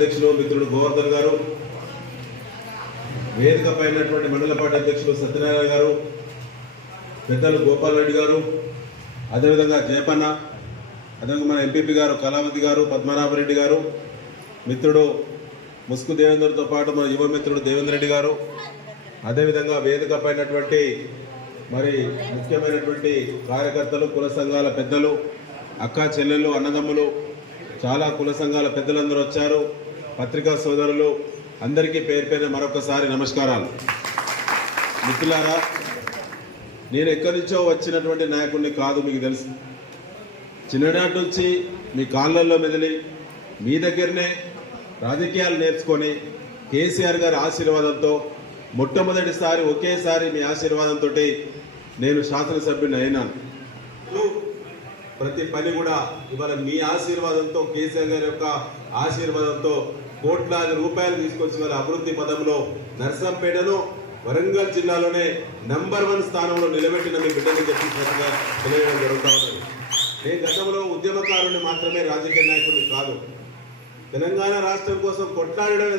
అధ్యక్షులు మిత్రుడు గోవర్ధన్ గారు, వేదిక పైనటువంటి మండల పార్టీ అధ్యక్షులు సత్యనారాయణ గారు, పెద్దలు గోపాల్ రెడ్డి గారు, అదేవిధంగా జయపన్న, అదేవిధంగా మన ఎంపీపీ గారు కళావతి గారు, పద్మనాభరెడ్డి గారు, మిత్రుడు ముసుగు దేవేందర్తో పాటు మన యువ మిత్రుడు దేవేంద్ర రెడ్డి గారు, అదేవిధంగా వేదిక పైనటువంటి మరి ముఖ్యమైనటువంటి కార్యకర్తలు, కుల సంఘాల పెద్దలు, అక్కా చెల్లెళ్ళు, అన్నదమ్ములు, చాలా కుల సంఘాల పెద్దలందరూ వచ్చారు, పత్రికా సోదరులు అందరికీ పేరు పేరు మరొకసారి నమస్కారాలు. మిత్రులారా, నేను ఎక్కడి నుంచో వచ్చినటువంటి నాయకుడిని కాదు, మీకు తెలుసు. చిన్ననాటి నుంచి మీ కాళ్ళల్లో మెదిలి మీ దగ్గరనే రాజకీయాలు నేర్చుకొని కేసీఆర్ గారి ఆశీర్వాదంతో మొట్టమొదటిసారి ఒకేసారి మీ ఆశీర్వాదంతో నేను శాసనసభ్యుని అయినాను. ప్రతి పని కూడా ఇవాళ మీ ఆశీర్వాదంతో, కేసీఆర్ గారి యొక్క ఆశీర్వాదంతో కోట్లాది రూపాయలు తీసుకొచ్చి వాళ్ళ అభివృద్ధి పదంలో నర్సంపేటను వరంగల్ జిల్లాలోనే నంబర్ 1 స్థానంలో నిలబెట్టిన మీ బిడ్డని చెప్పి తెలియడం జరుగుతూ ఉన్నది. నేను గతంలో ఉద్యమకారుని మాత్రమే, రాజకీయ నాయకుడిని కాదు. తెలంగాణ రాష్ట్రం కోసం కొట్లాడడం